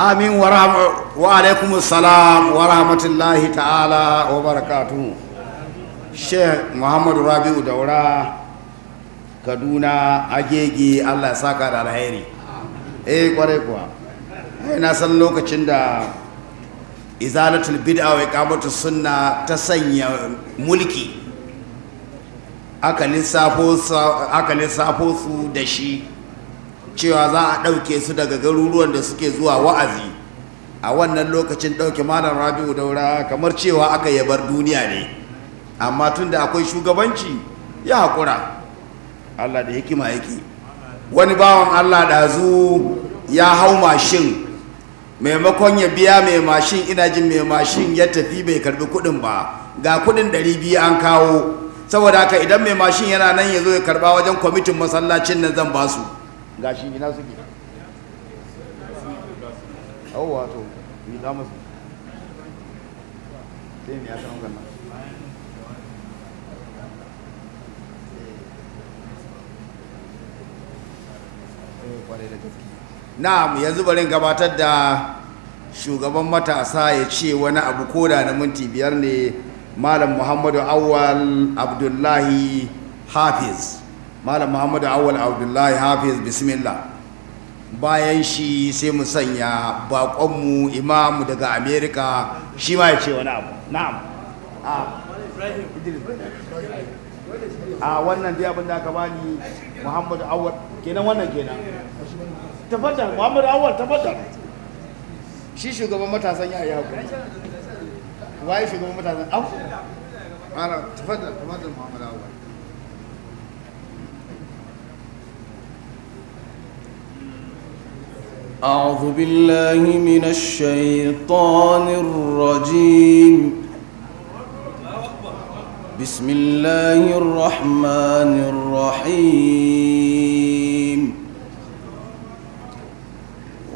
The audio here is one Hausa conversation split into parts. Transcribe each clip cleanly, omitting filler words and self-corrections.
amin wa alaikumussalam wa rahmatullahi ta'ala wa barakatuhu. Sheikh Muhammadu Rabi'u Daura Kaduna Agege, Allah ya saka da alheri. Kwarai kuwa na san lokacin da izalatul bid'a wa iqamatus sunna ta sanya mulki aka lissafo su da shi cewa za a ɗauke su daga garuruwan da suke zuwa wa'azi. A wannan lokacin ɗauke Malam Rabi'u Daura kamar cewa aka yabar duniya ne, amma tun da akwai shugabanci ya haƙura. Allah da hikima yake. Wani bawan Allah ɗazu ya hau mashin, maimakon ya biya mai mashin, ina jin mai mashin ya tafi bai karbi kuɗin ba, ga kuɗin 200 an kawo. Saboda haka idan mai mashin yana nan ya zo ya karba wajen kwamitin masallacin nan zan ba su. Ga shi ina suke. Wato, ni da musu. Sai ne ya san wannan. Na'am, yanzu bari gabatar da shugaban matasa ya ce wani abu koda na minti 5 ne. Malam Muhammadu Awwal Abdullahi Hafiz. Malam Muhammadu Awwal Abdullahi Hafiz, bismillah. Bayan shi sai mu sanya baƙonmu imamu daga Amerika, shi ma ya ce wani abu. Na'am. Wannan dai abin da aka bani Muhammadu Awwal kenan, wannan kenan. Tafaddal Muhammadu Awwal, tafaddal. Shi shugaban matasan ya yi hakuri. Waye shugaban matasan? Tafaddal Muhammadu Awwal. أعوذ بالله من الشيطان الرجيم. بسم الله الرحمن الرحيم.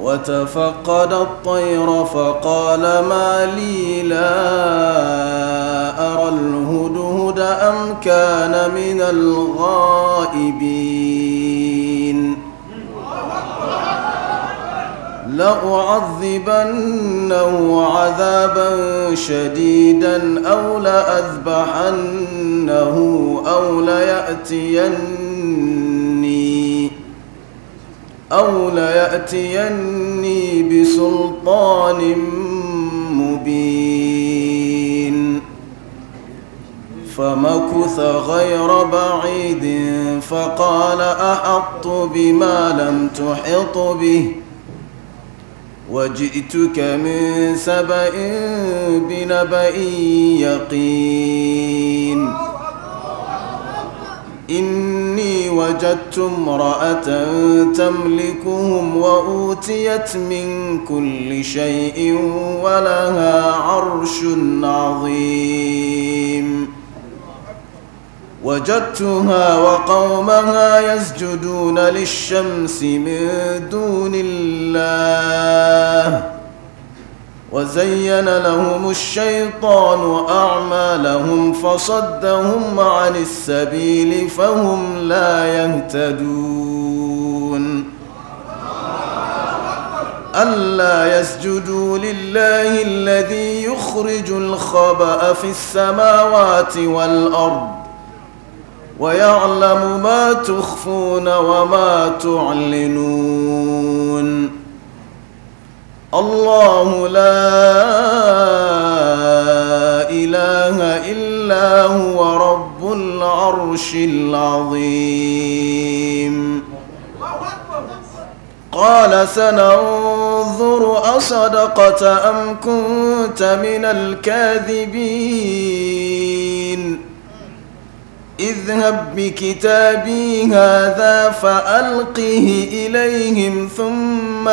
وتفقد الطير فقال ما لي لا أرى الهدهد أم كان من الغائبين لأعذبنه عذابا شديدا أو لأذبحنه أو ليأتيني بسلطان مبين. فمكث غير بعيد فقال أحطت بما لم تحط به وجئتك من سبأ بنبأ يقين. إني وجدت امرأة تملكهم وأوتيت من كل شيء ولها عرش عظيم. وجدتها وقومها يسجدون للشمس من دون الله وزين لهم الشيطان أعمالهم فصدهم عن السبيل فهم لا يهتدون. ألا يسجدوا لله الذي يخرج الخبأ في السماوات والأرض ويعلم ما تخفون وما تعلنون. الله لا إله إلا هو رب العرش العظيم. قال سننظر أصدقت أم كنت من الكاذبين. اذهب بكتابي هذا فألقه إليهم ثم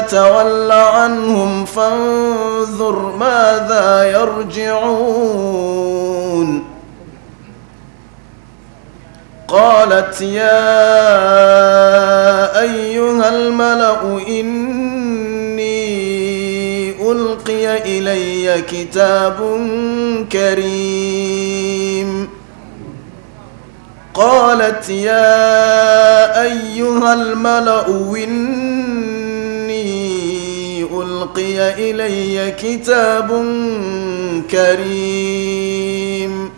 تول عنهم فانظر ماذا يرجعون. قالت يا أيها الملأ ألقي إلي كتاب كريم قالت يا أيها الملأ إني ألقي إلي كتاب كريم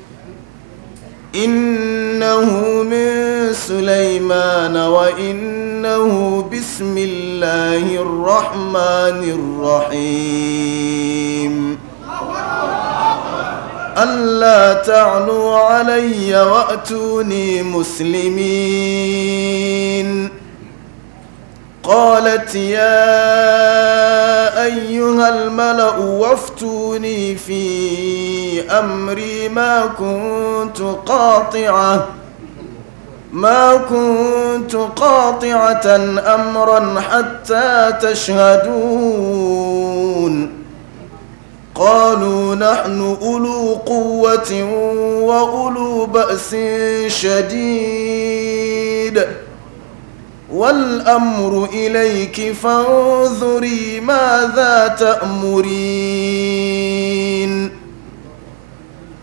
إنه من سليمان وإنه بسم الله الرحمن الرحيم ألا تعلوا علي وأتوني مسلمين. قالت يا أيها الملأ وافتوني في أمري ما كنت قاطعة أمرا حتى تشهدون. قالوا نحن أولو قوة وأولو بأس شديد والأمر إليك فانظري ماذا تأمرين.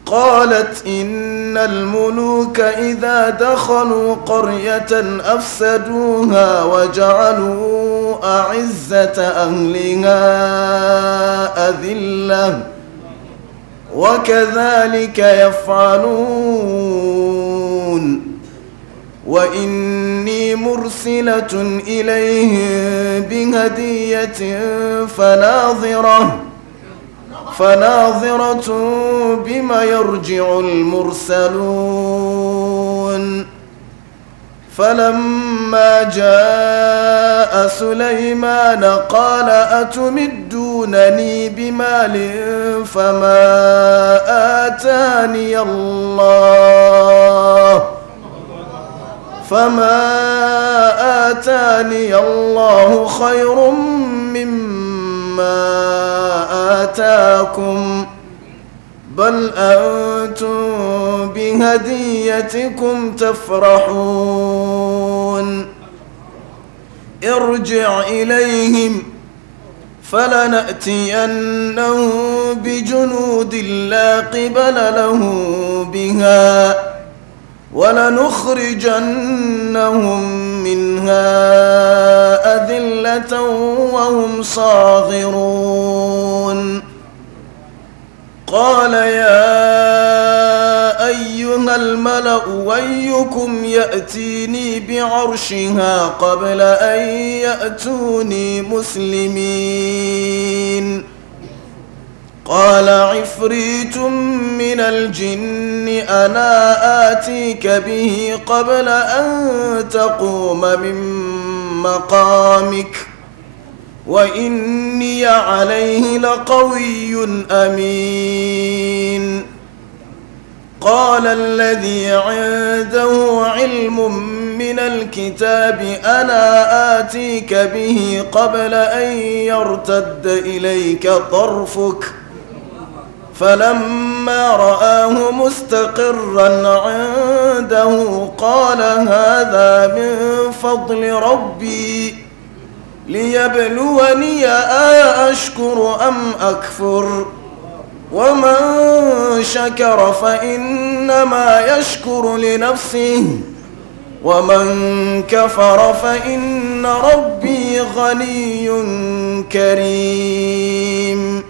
قالت إن الملوك إذا دخلوا قرية أفسدوها وجعلوا أعزة أهلها أذلة وكذلك يفعلون. وإني مرسلة إليهم بهدية فناظرة بما يرجع المرسلون. فلما جاء سليمان قال أتمدونني بمال فما آتاني الله خير مما آتاكم بل أنتم بهديتكم تفرحون. ارجع إليهم فلنأتينهم بجنود لا قبل لهم بها ولنخرجنهم منها أذلة وهم صاغرون. قال يا أيها الملأ أيكم يأتيني بعرشها قبل أن يأتوني مسلمين. قال عفريت من الجن أنا آتيك به قبل أن تقوم من مقامك وإني عليه لقوي أمين. قال الذي عنده علم من الكتاب أنا آتيك به قبل أن يرتد إليك طرفك فلما رآه مستقرا عنده قال هذا من فضل ربي ليبلوني أشكر أم أكفر ومن شكر فإنما يشكر لنفسه ومن كفر فإن ربي غني كريم.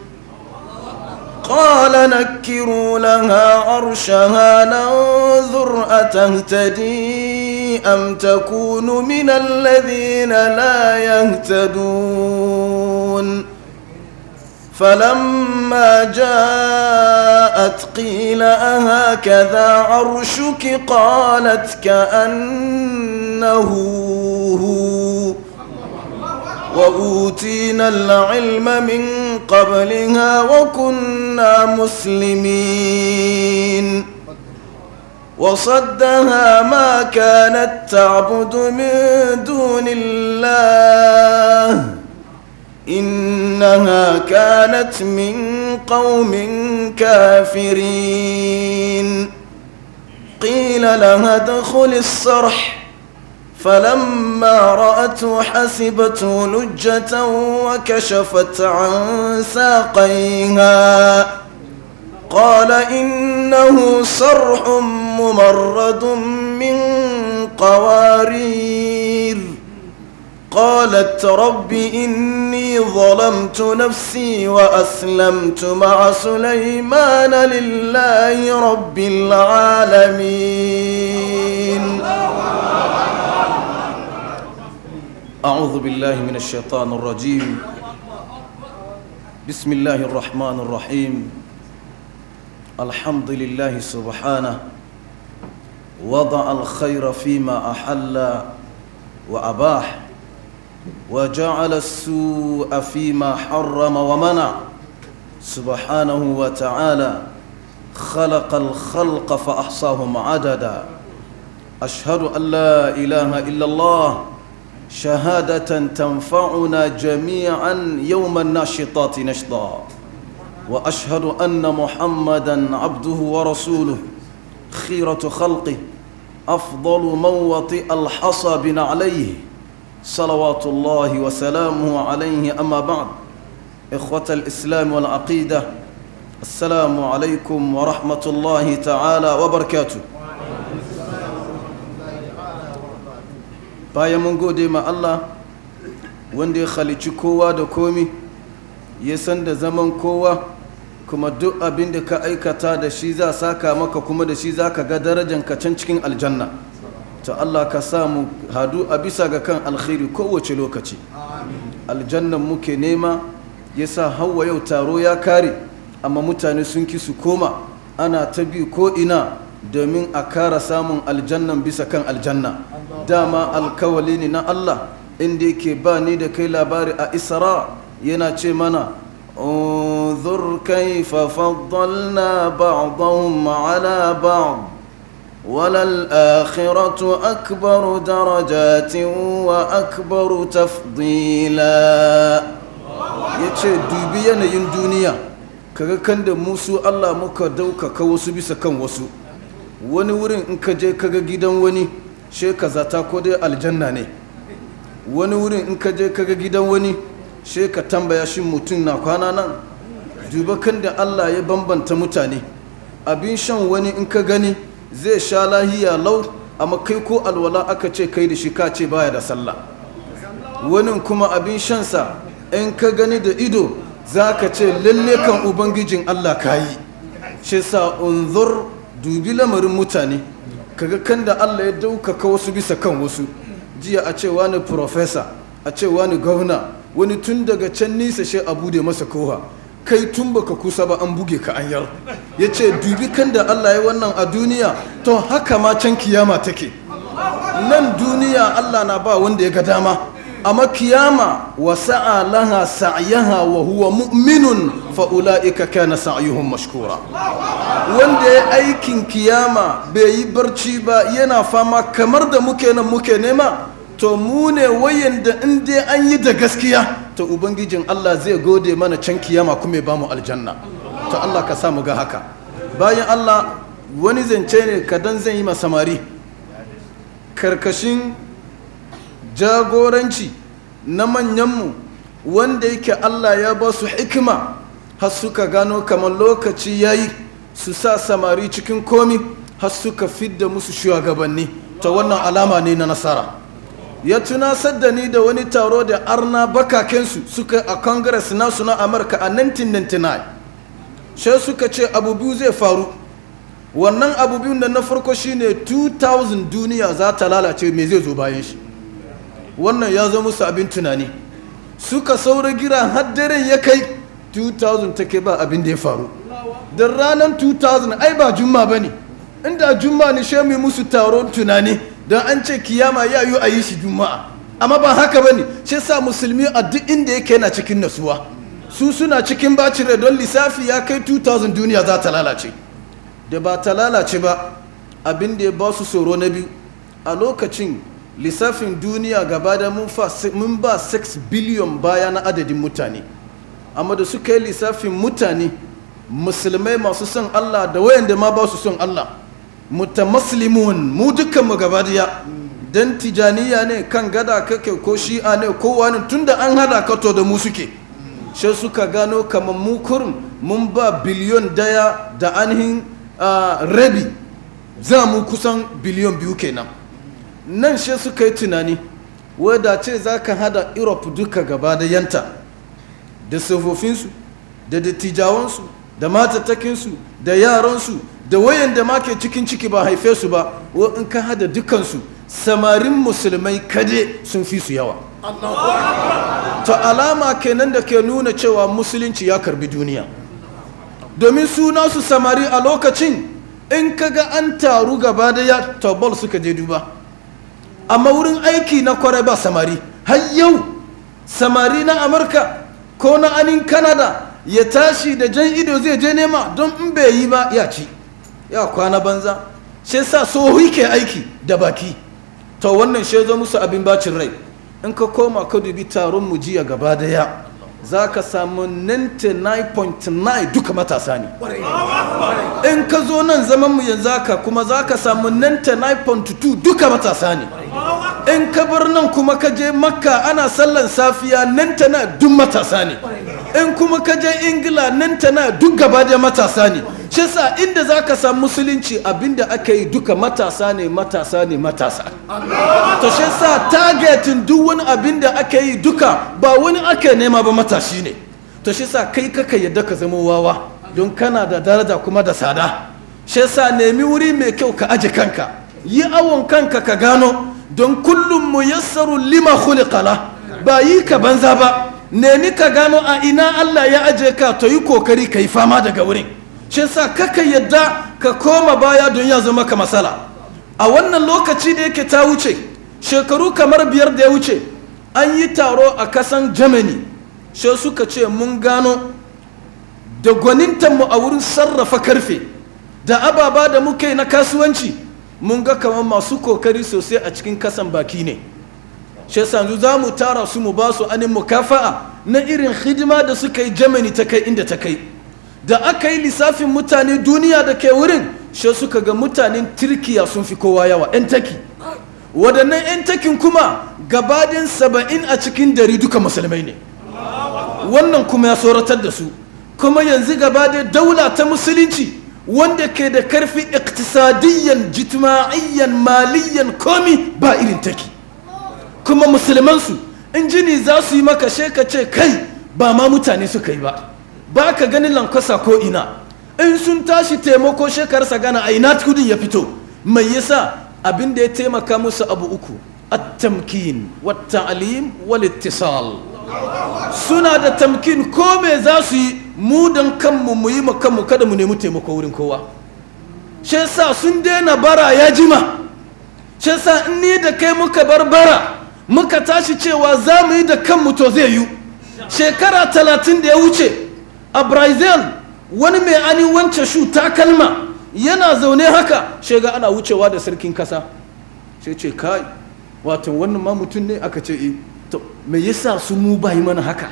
قال نكروا لها عرشها ننظر أتهتدي أم تكون من الذين لا يهتدون. فلما جاءت قيل أهكذا عرشك قالت كأنه هو وأوتينا العلم من قبلها وكنا مسلمين. وصدها ما كانت تعبد من دون الله إنها كانت من قوم كافرين. قيل لها ادخل الصرح فلما رأته حسبته لجة وكشفت عن ساقيها قال إنه صرح ممرد من قوارير قالت رب إني ظلمت نفسي وأسلمت مع سليمان لله رب العالمين. أعوذ بالله من الشيطان الرجيم. بسم الله الرحمن الرحيم. الحمد لله سبحانه وضع الخير فيما أحل وأباح وجعل السوء فيما حرم ومنع سبحانه وتعالى خلق الخلق فأحصاهم عددا. أشهد أن لا إله إلا الله شهادة تنفعنا جميعا يوم الناشطات نشطا، وأشهد أن محمدا عبده ورسوله خيرة خلقه أفضل من وطئ الحصى بنعليه صلوات الله وسلامه عليه. أما بعد، إخوة الإسلام والعقيدة، السلام عليكم ورحمة الله تعالى وبركاته. bayan mun gode ma Allah wanda ya halicci kowa da komi, ya san da zaman kowa, kuma duk abin da ka aikata da shi za saka maka, kuma da shi za ka ga darajanka can cikin aljanna. ta Allah ka samu hadu a bisa ga kan alkhairi kowace lokaci. aljannan muke nema, ya sa hawa yau taro ya kare, amma mutane sun ki su koma, ana ta bi ko ina domin a kara samun aljannan bisa kan aljanna. dama alkawali ne na Allah, inda yake ba ni da kai labari a Isra, yana ce mana unzur kaifa faddalna ba'dahum ala ba'd walal akhiratu akbaru darajatin wa akbaru tafdila. yace dubi yanayin duniya, kaga kan da musu Allah muka daukaka wasu bisa kan wasu. wani wurin in ka je kaga gidan wani, she ka zata ko dai aljanna ne. wani wurin in ka je kaga gidan wani, she ka tambaya shi mutum na kwana nan. duba kan da Allah ya bambanta mutane. abin shan wani in ka gani zai sha lahiya lau, amma kai ko alwala aka ce kai da shi ka ce baya da sallah. wani kuma abin shansa in ka gani da ido za ka ce lalle kan ubangijin Allah ka yi. shi sa unzur, dubi lamarin mutane, kaga kan da Allah ya daukaka wasu bisa kan wasu. jiya a ce wani profesa, a ce wani gwamna, wani tun daga can nisa shi a bude masa koha, kai tun baka kusa ba an buge ka an yar. ya ce dubi kan da Allah ya wannan a duniya, to haka ma can kiyama take. nan duniya Allah na ba wanda ya ga dama, amma kiyama wa sa'a laha sa'yaha wa huwa mu'minun fa ulaika kana sa'yuhum mashkura. wanda ya aikin kiyama bai yi barci ba, yana fama kamar da muke nan muke nema, to mu ne wayanda in dai an yi da gaskiya, to ubangijin Allah zai gode mana can kiyama kuma ya bamu aljanna. to Allah ka sa mu ga haka. bayan Allah, wani zance ne kadan zan yi ma samari karkashin jagoranci na manyanmu wanda yake Allah ya ba su hikima, har suka gano kamar lokaci yayi su sa samari cikin komi, har suka fidda musu shugabanni. ta wannan alama ne na nasara. ya tunasar da ni da wani taro da arna bakakensu suka a congress nasu na Amurka a 1999. sai suka ce abu biyu zai faru. wannan abu biyun da na farko shine 2000 duniya za ta lalace, me zai zo bayan shi. wannan ya zo musu abin tunani. suka saura gira har daren ya kai 2000 take ba abin da ya faru. da ranar 2000 ai ba juma ba ne. inda juma ne shi mai musu taron tunani, don an ce kiyama ya yi a yi shi juma'a, amma ba haka ba ne. shi sa musulmi a duk inda yake yana cikin nasuwa. su suna cikin bacire don lissafi ya kai 2000 duniya za ta lalace. da ba ta lalace ba, abin da ya ba su tsoro na biyu, a lokacin lissafin duniya gaba da mun ba 6 biliyon baya na adadin mutane, amma da suka yi lissafin mutane musulmai masu son Allah da wayanda ma ba su son Allah, mutamaslimun mu dukkanmu gaba daya, dan tijaniya ne kan gada kake ko shi'a ne ko wani, tunda an hada kato da mu suke. sai suka gano kamar mu kurum mun ba biliyon 1 da ainihin rabi za mu kusan biliyon 2 kenan. Nan she suka yi tunani wadda ce za ka hada Europe duka gaba da yanta da tsofofinsu da dattijawansu da matattakinsu da yaransu da wayan da ma ke cikin ciki ba haife su ba, wa in ka hada dukansu samarin musulmai kade sun fi su yawa. Ta alama kenan da ke nuna cewa musulunci ya karbi duniya, domin suna su samari a lokacin in kaga an taru gaba daya tabbal suka je duba, amma wurin aiki na kwarai ba samari. Har yau samari na Amurka ko na anin Canada ya tashi da jan ido zai je nema, don in bai yi ba ya ci ya kwana banza. Shi sa sohi ke aiki da baki. To wannan shi zo musu abin bacin rai. In ka koma ka dubi taron mu jiya gaba daya za ka samu 99.9 duka matasa ne. In ka zo nan zaman mu yanzu haka kuma za ka samu 99.2 duka matasa ne. In ka bar nan kuma ka je Makka ana sallan safiya nan tana duk matasa ne. In kuma ka je Ingila nan tana duk gaba da matasa ne. Shi sa inda za ka samu musulunci abinda aka yi duka matasa ne matasa ne matasa. To shi sa targetin duk wani abinda aka yi duka ba wani aka nema ba matashi ne. To shi sa kai kaka yadda ka zama wawa don kana da daraja kuma da sada. Shi sa nemi wuri mai kyau ka aje kanka, yi awon kanka ka gano, don kullum muyassaru lima khuliqa la, ba yi ka banza ba. Nemi ka gano a ina Allah ya aje ka, to yi kokari ka yi fama daga wurin. Shi sa kaka yadda ka koma baya don ya zama ka masala. A wannan lokaci da yake ta wuce shekaru kamar 5 da ya wuce an yi taro a kasan Germany. Shi suka ce mun gano da gwanintanmu a wurin sarrafa karfe da ababa da muke na kasuwanci, mun ga kamar masu kokari sosai a cikin kasan baki ne. Shi yanzu za mu tara su mu ba su anin mukafa'a na irin hidima da suka yi Germany ta kai inda ta kai. Da aka yi lissafin mutane duniya da ke wurin, shi suka ga mutanen Turkiya sun fi kowa yawa, 'yan taki. Waɗannan 'yan takin kuma gabadin 70 a cikin 100 duka musulmai ne. Wannan kuma ya tsoratar da su. Kuma yanzu gabadin daula ta musulunci wanda ke da karfi iktisadiyyan, jitma'iyyan, maliyyan, komi ba irin taki. Kuma musulmansu in jini za su yi maka sheka ce kai ba ma mutane suka yi ba, ba ka ganin lankwasa ko ina. In sun tashi taimako shekarsa gana a ina kudin ya fito. Mai yasa abin da ya taimaka musu abu uku: at-tamkin wat-ta'lim wal-ittisal. Suna da tamkin, ko me za su yi mu dan kanmu mu yi kanmu, kada mu nemi taimako wurin kowa. Shi yasa sun daina bara ya jima. Shi yasa in ni da kai muka bar bara muka tashi cewa za mu yi da kanmu, to zai yi. Shekara 30 da ya wuce a Brazil wani mai anin wance shu takalma yana zaune haka, shega ana wucewa da sarkin kasa. Sai ce kai, wato wannan ma mutum ne? Aka ce to me yasa su mu bai mana haka?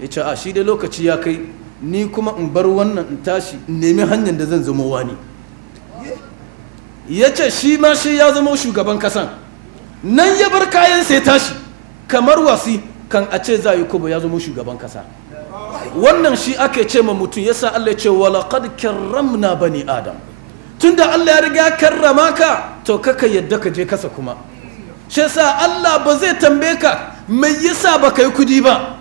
Ya ce a shi da lokaci ya kai, ni kuma in bar wannan in tashi in nemi hanyar da zan zama wani. Ya ce shi ma shi ya zama shugaban kasan, nan ya bar kayan sai tashi kamar wasi, kan a ce za yi kuba ya zama shugaban kasa. Wannan shi ake ce ma mutum. Yasa Allah ya ce walaqad karramna bani adam. Tunda Allah ya riga karrama ka, to kaka yadda ka je kasa kuma. Shi yasa Allah ba zai tambaye ka mai yasa baka yi kudi ba,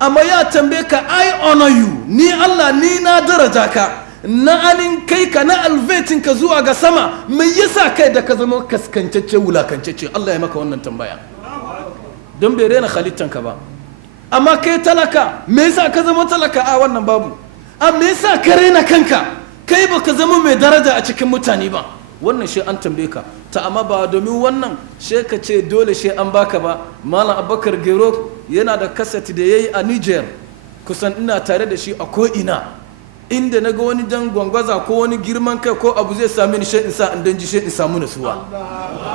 amma ya tambaye ka I honor you, ni Allah ni na daraja ka, na anin kai ka na alvetin ka zuwa ga sama, mai yasa kai da ka zama kaskancacce wulakancacce. Allah ya maka wannan tambaya don bai rena halittanka ba. Amma kai talaka, me yasa ka zama talaka? A wannan babu. A me yasa ka rena kanka? Kai baka zama mai daraja a cikin mutane ba. Wannan shi an tambaye ka. Ta amma ba domin wannan shi ka ce dole shi an baka ba. Malam Abubakar Gero yana da kasati da yayi a Niger, kusan ina tare da shi a ko ina. Inda na ga wani dan gwangwaza ko wani girman kai ko abu zai sami ni shi in sa in danji shi in samu nasuwa.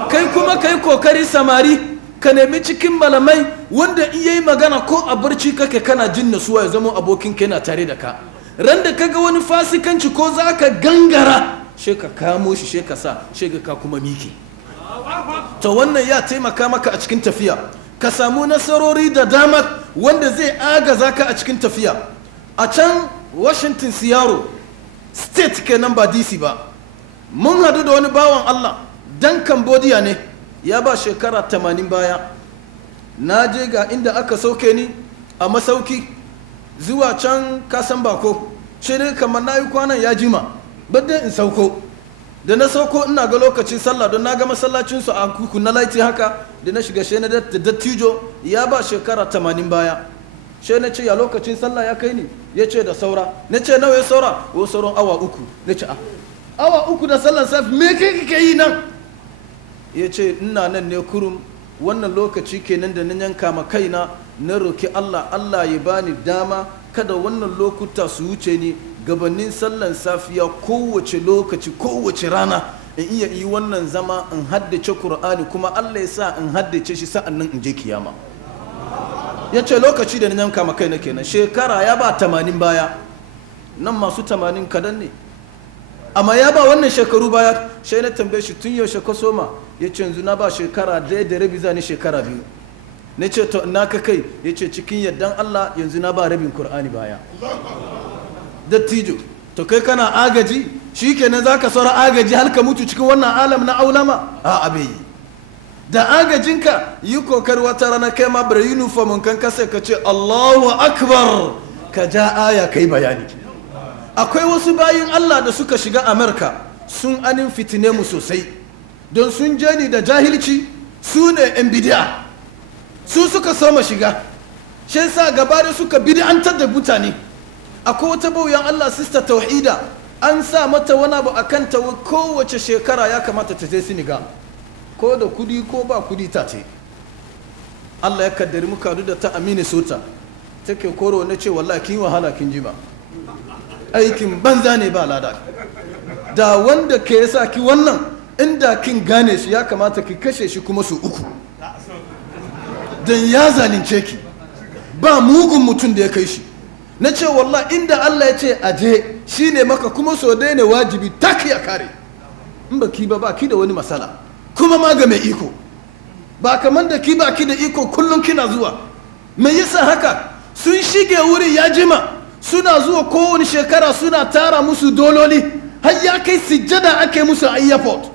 Kai kuma kai kokari samari ka nemi cikin malamai wanda in yayi magana ko a barci kake kana jin nasuwa, ya zama abokin ka yana tare da ka. Ran da kaga wani fasikanci ko zaka gangara, she ka kamo shi, she ka sa, she ka kuma miki. To wannan ya taimaka maka a cikin tafiya, ka samu nasarori da dama wanda zai agaza ka a cikin tafiya. A can Washington Seattle State kenan ba DC ba, mun hadu da wani bawan Allah dan Cambodia ne, ya ba shekara 80 baya. Na je ga inda aka sauke ni a masauki zuwa can kasan bako, shi ne kamar na yi kwanan ya jima badda in sauko. Da na sauko ina ga lokacin sallah don na ga masallacinsu a kuku na laiti haka, da na shiga shi na dattijo ya ba shekara 80 baya. Shi na ce ya lokacin sallah ya kai ni, ya ce da saura. Na ce nawa ya saura? O sauran awa 3. Na ce awa 3 da sallar safi me kai kake yi nan? Ya ce ina nan ne kurum, wannan lokaci kenan da na yanka ma kaina na roki Allah, Allah ya bani dama kada wannan lokuta su wuce ni gabanin sallan safiya kowace lokaci kowace rana in iya yi wannan zama in haddace Qur'ani, kuma Allah ya sa in haddace shi sa'annan in je kiyama. Ya ce lokaci da na yanka ma kaina kenan, shekara ya ba 80 baya. Nan masu 80 kadan ne, amma ya ba wannan shekaru baya. Sai na tambaye shi tun yaushe ka soma? Ya ce yanzu na ba shekara 1 da rabi, zani shekara 2. Na ce to na ka kai? Ya ce cikin yardan Allah yanzu na ba rabin Qur'ani baya. Dattijo, to kai kana agaji shi kenan za ka saura agaji har ka mutu cikin wannan alam na aulama? A bai yi. Da agajinka yi kokar wata rana kai ma bar uniformin kan kasa ka ce Allahu Akbar, ka ja aya kai bayani. Akwai wasu bayin Allah da suka shiga Amerika sun anin fitine mu sosai, don sun je ni da jahilci, su ne yan bidiya, su suka soma shiga, shi yasa gaba da suka bid'antar da mutane. Akwai wata bauyan Allah Sister Tauhida, an sa mata wani abu akan ta kowace shekara ya kamata ta je Senegal, ko da kudi ko ba kudi ta ce. Allah ya kaddari muka da ta Amini Sota, take koro na ce wallahi kin wahala kin jima, aikin banza ne ba lada. Da wanda ke yasa ki wannan, inda kin gane shi ya kamata ki kashe shi kuma su 3, don ya zalunce ki, ba mugun mutum da ya kai shi. Na ce wallah inda Allah ya ce aje shi ne maka, kuma so dai ne wajibi tak ya kare. In ba ki ba ki da wani matsala, kuma ma ga mai iko, ba kamar da ki ba ki da iko kullum kina zuwa. Me yasa haka? Sun shige wuri ya jima, suna zuwa kowane shekara suna tara musu dololi, har ya kai sujjada ake musu a airport.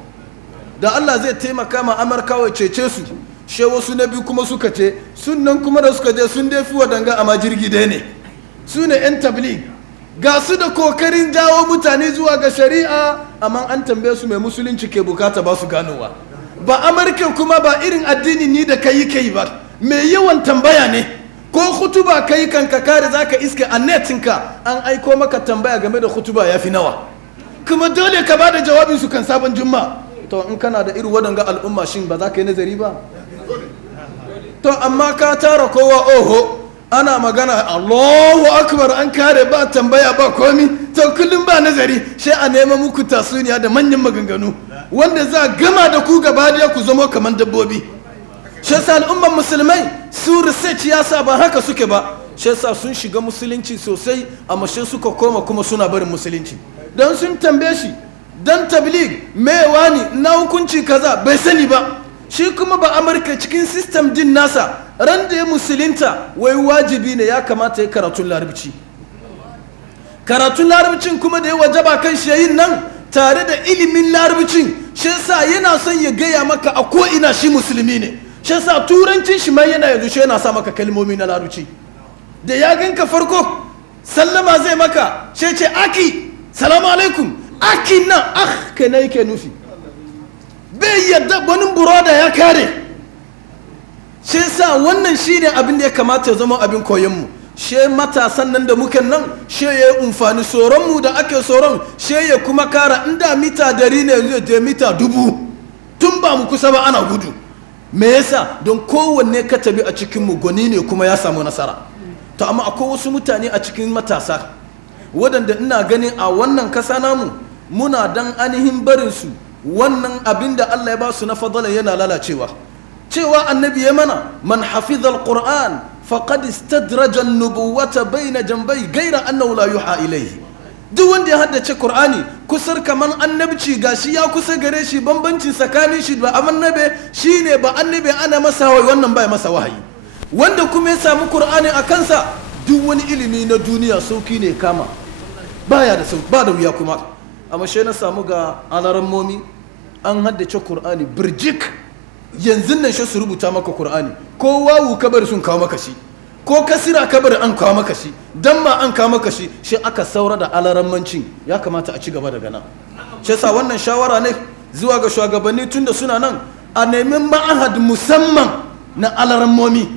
Da Allah zai taimaka ma Amurkawa cece su, she wasu na biyu kuma suka ce sunan kuma da suka je sun dai fi wadanga amma jirgi dai ne. Su ne 'yan tabligh, ga su da kokarin jawo mutane zuwa ga shari'a, amma an tambaye su mai musulunci ke bukata ba su ganowa. Ba Amurka kuma ba irin addini ni da kai ba, mai yawan tambaya ne, ko hutuba kai kanka kare za ka iske a netinka an aiko maka tambaya game da hutuba ya fi nawa, kuma dole ka ba da jawabin su kan sabon juma'a. To in kana da irin waɗanga al'umma shin ba za ka yi nazari ba? To amma ka tara kowa oho, ana magana Allahu Akbar, an kare ba tambaya ba komi, to kullum ba nazari, sai a nema muku tasuniya da manyan maganganu wanda za gama da ku gaba da ku zama kamar dabbobi. Shi yasa al'umman musulmai su research ya sa ba haka suke ba, shi yasa sun shiga musulunci sosai, amma shi suka koma kuma suna barin musulunci. Don sun tambaye shi dan tabligh me wani na hukunci kaza bai sani ba, shi kuma ba Amurka cikin system din nasa ran da ya musulunta wai wajibi ne ya kamata ya karatun larabci. Karatun larabcin kuma da ya wajaba kan shi yayin nan tare da ilimin larabcin, shi yasa yana son ya gaya maka a ko ina shi musulmi ne, shi yasa turancin shi ma yana yanzu shi yana sa maka kalmomi na larabci. Da ya ganka farko sallama zai maka, shi ce aki salamu alaikum, aki nan kai na yake nufi, bai yadda wani buroda ya kare. Shi yasa wannan shine abin da ya kamata ya zama abin koyon mu. She matasan nan da muke nan, she ya umfani soron mu da ake soron, she ya kuma kara inda mita 100 ne yanzu je mita 1000, tun ba mu kusa ba ana gudu. Me yasa? Don kowanne ka tabi a cikin mu gwani ne kuma ya samu nasara. To amma akwai wasu mutane a cikin matasa waɗanda ina ganin a wannan kasa namu muna dan ainihin barin su wannan abin da Allah ya ba su na fadala yana lalacewa. Cewa annabi ya mana man hafizal qur'an faqad istadraja an-nubuwata bayna janbai gaira annahu la yuha ilayhi. Duk wanda ya haddace Qur'ani kusar kaman annabci gashi ya kusa gare shi, bambancin tsakanin shi ba annabi shine ba annabi ana masa wahayi, wannan bai masa wahayi. Wanda kuma ya samu Qur'ani a kansa duk wani ilimi na duniya sauki ne kama, baya da sauki, ba da wuya kuma. amma shi na samu ga alarammomi an haddace Kur'ani birjik yanzu nan shi su rubuta maka Kur'ani ko wawu kabar sun kawo maka shi ko kasira kabar an kawo maka shi dan ma an kawo maka shi aka saura da alarammancin ya kamata a ci gaba daga nan shi yasa wannan shawara ne zuwa ga shugabanni tunda suna nan a neman ma'ahad musamman na alarammomi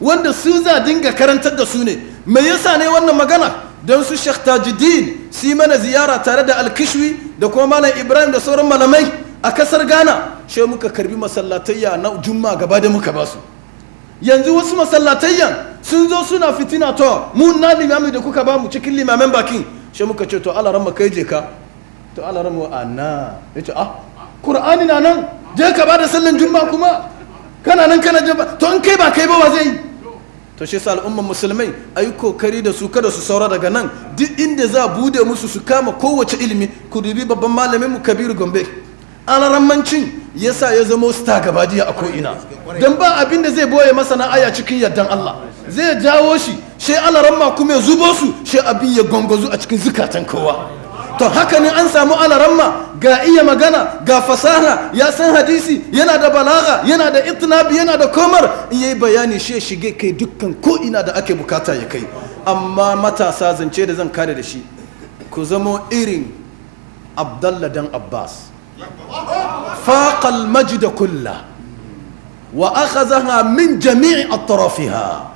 wanda su za dinga karantar da su ne me yasa ne wannan magana don su Sheikh Tajuddin su yi mana ziyara tare da Alkishwi da kuma Malam Ibrahim da sauran malamai a kasar Ghana shi muka karbi masallatayya na Juma'a gaba da muka basu yanzu wasu masallatayyan sun zo suna fitina to mu na limami da kuka ba mu cikin limamen bakin shi muka ce to alaran kai je ka to alaran mu ana yace Qur'ani na nan je ka ba da sallan Juma'a kuma kana nan kana je to in kai ba kai ba wa zai yi to shi sa al'umman musulmai a yi kokari da su kada su saura daga nan duk inda za a bude musu su kama kowace ilimi ku dubi babban malamin mu Kabiru Gombe alarammancin yasa ya zama star gabadiya a ko'ina don ba abin da zai boye masa na aya cikin yardan Allah zai jawo shi shi alaramma kuma ya zubo su shi abin ya gongozu a cikin zukatan kowa to haka ne an samu alaramma ga iya magana ga fasaha ya san hadisi yana da balaga yana da itnabi yana da komar in yayi bayani shi shige kai dukkan ko ina da ake bukata ya kai amma matasa zance da zan kare da shi ku zamo irin Abdallah dan Abbas faqal majd kullah wa akhadhaha min jami'i atrafiha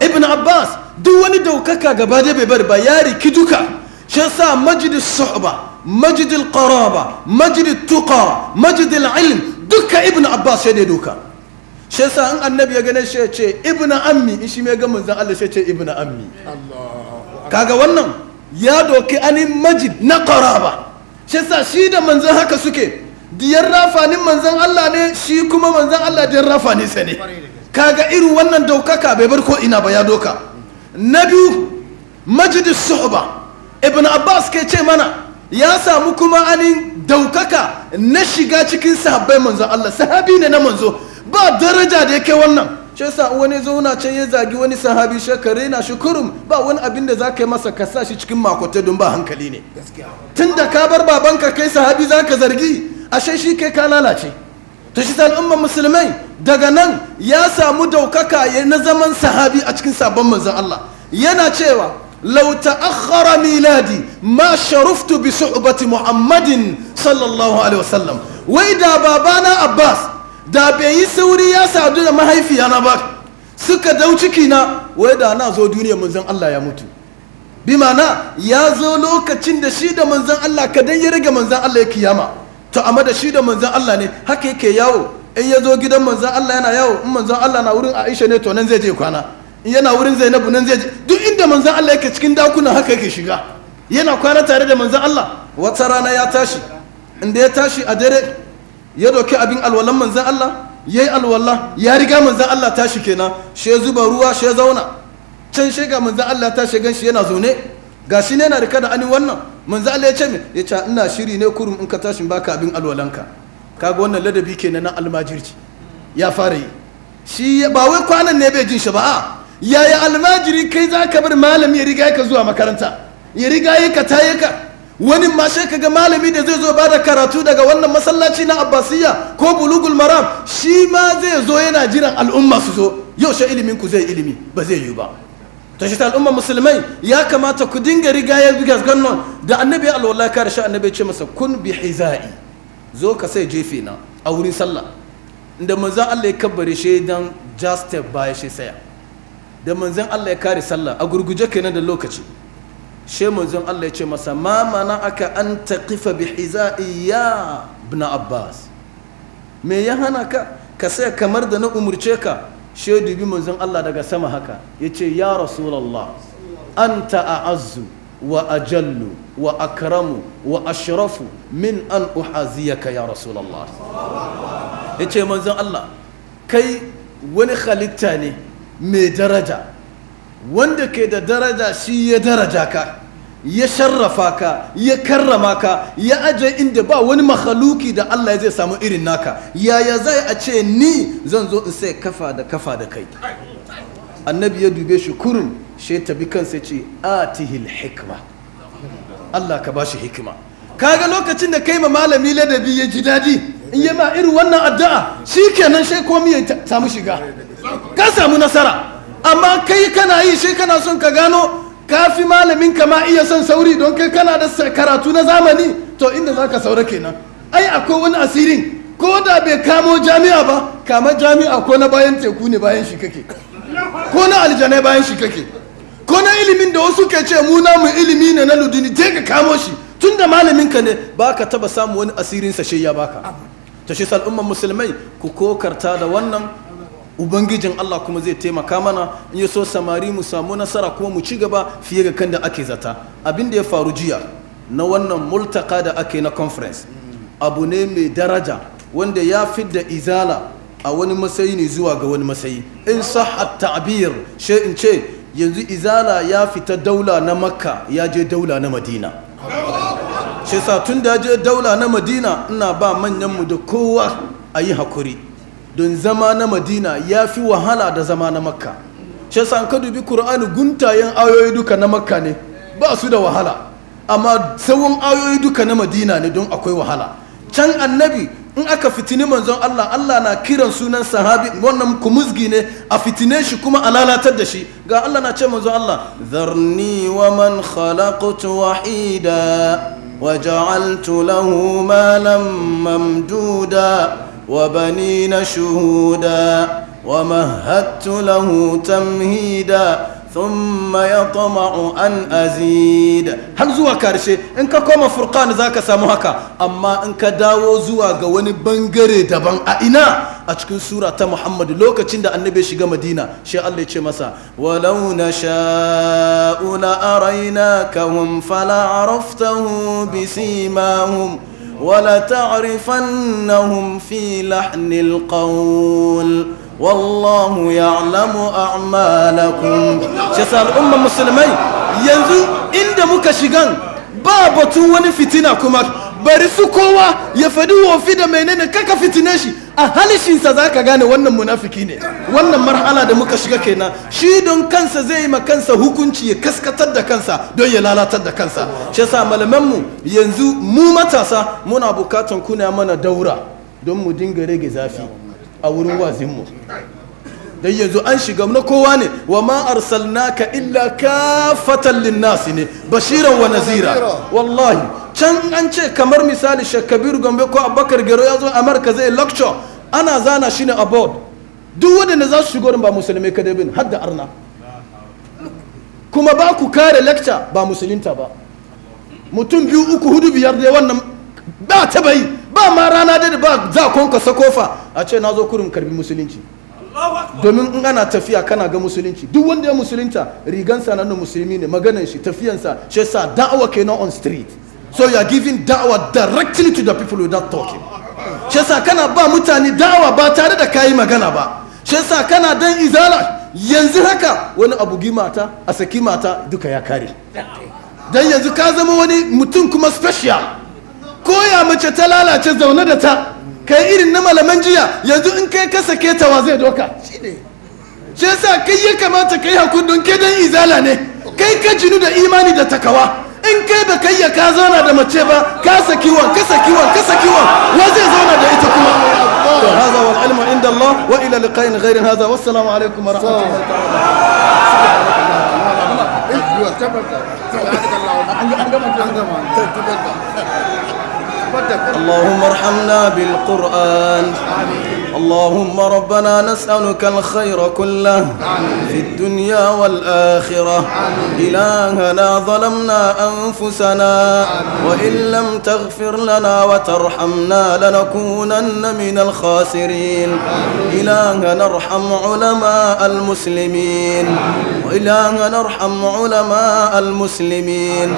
ibn Abbas duk wani daukaka gaba da bai bar ba yari ki duka shi yasa majid as-suhba majid al-qaraba majid at-tuqa majid al-ilm duka ibn Abbas sai da duka shi yasa in annabi ya gane shi ya ce ibn ammi in shi mai ga manzon Allah sai ya ce ibn ammi kaga wannan ya doki anin majid na qaraba shi yasa shi da manzon haka suke diyar rafanin manzon Allah ne shi kuma manzon Allah diyar rafanin sa ne kaga irin wannan daukaka bai bar ko ina ba ya doka na biyu majid as-suhba ibn Abbas ke ce mana ya samu kuma anin daukaka na shiga cikin sahabbai manzon Allah sahabi ne na manzo ba daraja da yake wannan shi yasa wani zauna can ya zagi wani sahabi shekare na shukurum ba wani abin da zaka yi masa ka sa shi cikin makote don ba hankali ne tunda ka bar babanka kai sahabi zaka zargi ashe shi kai ka lalace to shi sa al'umman musulmai daga nan ya samu daukaka ya na zaman sahabi a cikin sabon manzon Allah yana cewa لو تأخر ميلادي ما شرفت بصحبة محمد صلى الله عليه وسلم وإذا بابانا عباس da bai yi sauri ya sadu da mahaifiyana ba suka dau cikina wai da na zo duniyar manzon Allah ya mutu bi ma'ana ya zo lokacin da shi da manzon Allah kadan ya rage manzon Allah ya kiyama to amma da shi da manzon Allah ne haka yake yawo in ya zo gidan manzon Allah yana yawo in manzon Allah na wurin Aisha ne to nan zai je kwana in yana wurin Zainabu nan zai je duk inda manzon Allah yake cikin dakunan haka yake shiga yana kwana tare da manzon Allah wata rana ya tashi inda ya tashi a dare ya doki abin alwalan manzan Allah ya yi alwala ya riga manzan Allah tashi kenan shi ya zuba ruwa shi ya zauna can shi ga manzan Allah tashi gan shi yana zaune ga shi ne yana rika da ani wannan manzan Allah ya ce min ya ce ina shiri ne kurum in ka tashi baka abin alwalanka kaga wannan ladabi kenan na almajirci ya fara yi shi ba wai kwanan ne bai jin shi ba a yaya almajiri kai za ka bar malami ya riga ka zuwa makaranta ya riga ka taye ka wani ma sai kaga malami da zai zo ba da karatu daga wannan masallaci na Abbasiyya ko Bulugul Maram shi ma zai zo yana jiran al'umma su zo yau shi ilimin ku zai ilimi ba zai yi ba to shi ta al'umma musulmai ya kamata ku dinga riga ya bigas gannon da annabi alwallahi kare shi annabi ce masa kun bi hizai zo ka sai jefe na a wurin sallah inda manzon Allah ya kabbare shi dan just step baya shi saya da manzon Allah ya kare sallah a gurguje kenan da lokaci shi manzon Allah ya ce masa ma mana aka an taqifa bi hizai ya ibn Abbas me ya hana ka sai kamar da na umurce ka shi dubi manzon Allah daga sama haka yace ya rasulullah anta a'azzu wa ajallu wa akramu wa ashrafu min an uhaziyaka ya rasulullah yace manzon Allah kai wani halitta ne mai daraja wanda ke da daraja shi ya daraja ka ya sharrafa ka ya karrama ka ya aje inda ba wani makhaluki da Allah zai samu irin naka yaya zai a ce ni zan zo in sai kafa da kai annabi ya dube shi kurun shi tabi kansa ce atihil hikma Allah ka bashi hikima kaga lokacin da kai ma malami ladabi ya ji daɗi in yi ma irin wannan addu'a shi kenan sai komi ya samu shiga ka samu nasara. Amma kai kana yi shi kana son ka gano kafi malamin ka ma iya son sauri don kai kana da karatu na zamani, to inda za ka saura kenan. Ai akwai wani asirin ko da bai kamo jami'a ba, kama jami'a ko na bayan teku ne bayan shi kake, ko na aljanai bayan shi kake, ko na ilimin da wasu ke ce mu namu ilimi ne na luduni, je ka kamo shi tun da malamin ka ne, ba ka taba samu wani asirin sa shi ya baka. Ta shi al'umman musulmai ku kokarta da wannan, ubangijin Allah kuma zai taimaka mana, in ya so samari mu samu nasara kuma mu ci gaba fiye ga kan da ake zata. Abin da ya faru jiya na wannan multaka da ake na conference abu ne mai daraja wanda ya fidda izala a wani matsayi ne zuwa ga wani matsayi. In sahhat ta'bir shi in ce yanzu izala ya fita daula na Makka ya je daula na Madina. Shi sa tun da ya je daula na Madina, ina ba manyanmu da kowa a yi hakuri, don zama na Madina ya fi wahala da zama na Makka. Shi sa an ka dubi Kur'ani guntayen ayoyi duka na Makka ne, ba su da wahala, amma tsawon ayoyi duka na Madina ne don akwai wahala. Can annabi in aka fitini manzon Allah, Allah na kiran sunan sahabi, wannan kumuzgi ne a fitine shi kuma a lalatar da shi. Ga Allah na ce manzon Allah, zarni wa man khalaqtu wahida wa ja'altu lahu malan mamduda wa banina shuhuda wa mahadtu lahu tamhida thumma yatma'u an azid, har zuwa karshe. In ka koma Furqan zaka samu haka, amma in ka dawo zuwa ga wani bangare daban a ina a cikin sura ta Muhammad, lokacin da annabi ya shiga Madina, shi Allah ya ce masa walau nasha'u la araynakahum fala araftahum bisimahum wala ta'rifannahum fi lahnil qawl wallahu ya'lamu a'malakum. Shi al'umma musulmai yanzu inda muka shigan ba batun wani fitina kuma, bari su kowa ya faɗi wofi da menene, kaka fitine shi a halishinsa za ka gane wannan munafiki ne. Wannan marhala da muka shiga kenan, shi don kansa zai yi ma kansa hukunci ya kaskatar da kansa don ya lalatar da kansa. Shi yasa malamanmu yanzu mu matasa muna bukatan kuna mana daura don mu dinga rage zafi a wurin wazinmu. Dan yanzu an shiga na kowa ne, wa ma arsalnaka illa kafatan linnasi ne bashiran wa nazira. Wallahi can an ce kamar misali Sheikh Kabir Gombe ko Abubakar Gero ya zo Amurka zai lecture, ana zana shi ne a board, duk wanda za su shigo ba musulmai kada bin har da arna, kuma ba ku kare lecture ba musulunta ba, mutum 2 3 4 5 dai wannan ba ta bai, ba ma rana da ba za konka sakofa a ce na zo kurin karbi musulunci. Domin in ana tafiya kana ga musulunci, duk wanda ya musulunta rigansa nan musulmi ne, maganan shi tafiyansa shi yasa da'awa kenan on street, so you are giving da'awa directly to the people without talking. Shi yasa kana ba mutane da'awa ba tare da kayi magana ba. Shi yasa kana dan izala yanzu haka wani abugi mata a saki mata duka ya kare, dan yanzu ka zama wani mutum kuma special. Koya mace ta lalace zaune da ta kai irin na malaman jiya, yanzu in kai ka sake ta wa zai doka? Shi yasa kai ya kamata kai hakuri don kai dan izala ne, kai ka jinu da imani da takawa. In kai ba kai ya ka zauna da mace ba, ka saki wan wa zai zauna da ita kuma? To hadha wal ilmu inda Allah wa ila liqa'in ghayri hadha, wassalamu alaikum wa rahmatullahi ta'ala. اللهم ارحمنا بالقرآن. اللهم ربنا نسألك الخير كله في الدنيا والآخرة. إلهنا ظلمنا أنفسنا وإن لم تغفر لنا وترحمنا لنكونن من الخاسرين. إلهنا ارحم علماء المسلمين، إلهنا ارحم علماء المسلمين،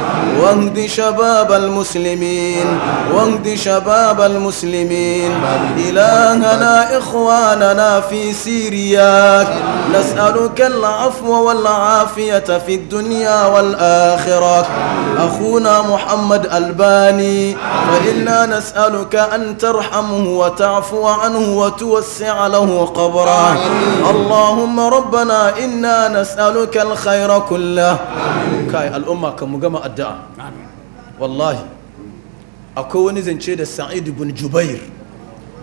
واهد شباب المسلمين، واهد شباب المسلمين. إلهنا إخواننا في سيريا نسألك العفو والعافية في الدنيا والآخرة. أخونا محمد الباني فإنا نسألك أن ترحمه وتعفو عنه وتوسع له قبره. اللهم ربنا إنا نسألك الخير كله. كاي الأمة كمجمع الدعاء والله akwai wani zance da Sa'id ibn Jubair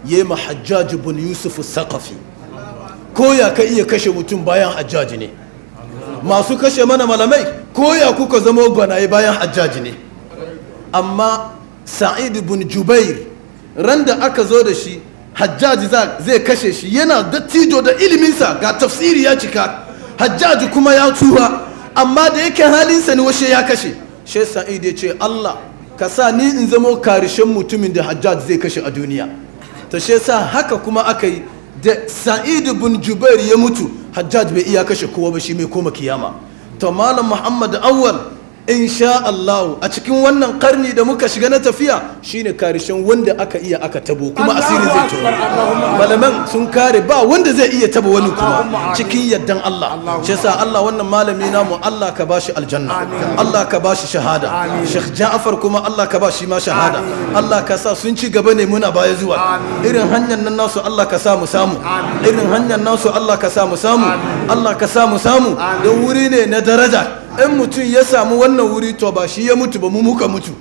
ya ma Hajjaj ibn Yusuf Saqafi, ko ya ka iya kashe mutum bayan Hajjaj ne, masu kashe mana malamai ko ya kuka zama gwanaye bayan Hajjaj ne. Amma Sa'id ibn Jubair ran da aka zo da shi Hajjaj zai kashe shi, yana dattijo da iliminsa ga tafsiri ya cika, Hajjaj kuma ya tuha, amma da yake halinsa ne washe ya kashe. Shi Sa'id ya ce Allah ka sa ni in zamo karishen mutumin da Hajjaj zai kashe a duniya. Ta shi sa haka kuma aka yi da Sa'id ibn Jubair ya mutu, Hajjaj bai iya kashe kowa ba, shi mai koma kiyama. To Malam Muhammad Awwal insha Allah a cikin wannan karni da muka shiga na tafiya shine karishen wanda aka iya aka tabo kuma asirin zai to malaman sun kare ba wanda zai iya tabo wani kuma cikin yaddan Allah. Shi yasa Allah wannan malami namu Allah ka bashi aljanna, Allah ka bashi shahada. Sheikh Ja'far kuma Allah ka bashi ma shahada. Allah ka sa sun ci gaba ne muna baya zuwa, irin hanyar nan nasu Allah ka sa mu samu, irin hanyar nasu Allah ka sa mu samu, Allah ka sa mu samu, don wuri ne na daraja. In mutum ya samu wannan wuri to ba shi ya mutu ba, mu muka mutu.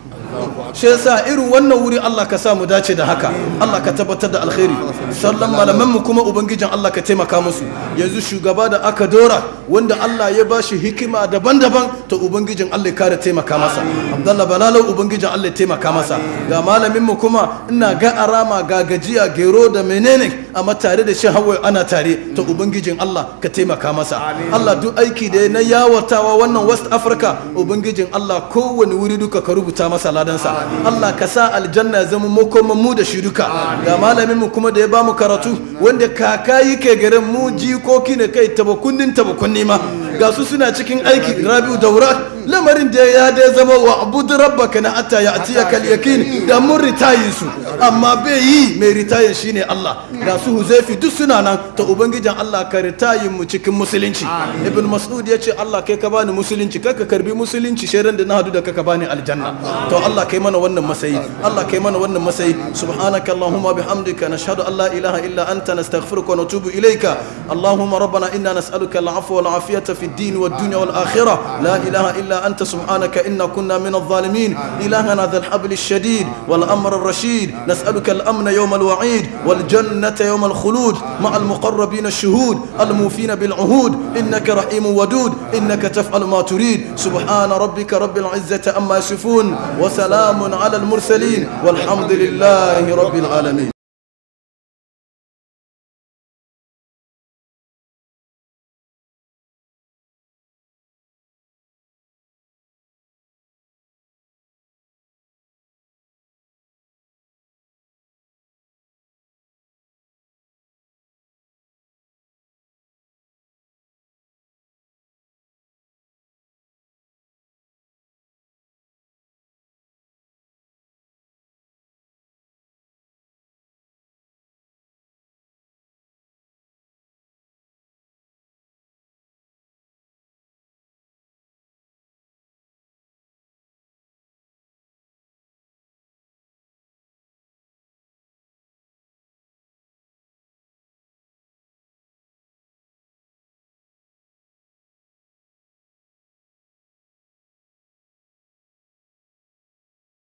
Shi yasa irin wannan wuri Allah ka sa mu dace da haka, Allah ka tabbatar da alkhairi. Sallan malaman mu kuma ubangijin Allah ka taimaka musu. Yanzu shugaba da aka dora wanda Allah ya bashi hikima daban-daban, to ubangijin Allah ya kare taimaka masa. Abdullah Balalau ubangijin Allah ya taimaka masa. Ga malamin mu kuma ina ga arama ga gajiya gero da menene, amma tare da shi hawaye ana tare, to ubangijin Allah ka taimaka masa. Allah duk aiki da na yawatawa wannan West Africa ubangijin Allah kowane wuri duka ka rubuta masa ladansa. Allah ka sa aljanna ya zama makoman mu da shi duka. Ga malamin mu kuma da ya bamu karatu wanda kaka yake garin mu jikoki ne kai tabakunni ma ga su suna cikin aiki. Rabi'u Daura lamarin da ya da zama wa abud rabbaka na hatta ya'tiyaka al-yakin da mun ritayin su, amma bai yi mai ritayin shine Allah. Ga su Huzaifi duk suna nan, ta ubangijin Allah ka ritayin mu cikin musulunci. Ibn Mas'ud ya ce Allah kai ka bani musulunci, kai ka karbi musulunci sheran da na hadu da ka bani aljanna. To Allah kai mana wannan masayi, Allah kai mana wannan masayi. Subhanaka Allahumma bihamdika nashhadu an la ilaha illa anta nastaghfiruka wa natubu ilayka. Allahumma rabbana inna nas'aluka al-'afwa wal 'afiyata fi ad-din wad dunya wal akhirah. La ilaha illa anta subhanaka inna kunna min adh-dhalimin. Ilahana dhal habli ash-shadid wal amr ar-rashid. Nas'aluka al-amna yawm al-wa'id wal jannata yawm al-khulud ma'a al-muqarrabin ash-shuhud al-mufina bil 'uhud. Innaka rahimun wadud, innaka taf'alu ma turid. Subhana rabbika rabbil 'izzati amma yasifun wa salamun على المرسلين والحمد لله رب العالمين.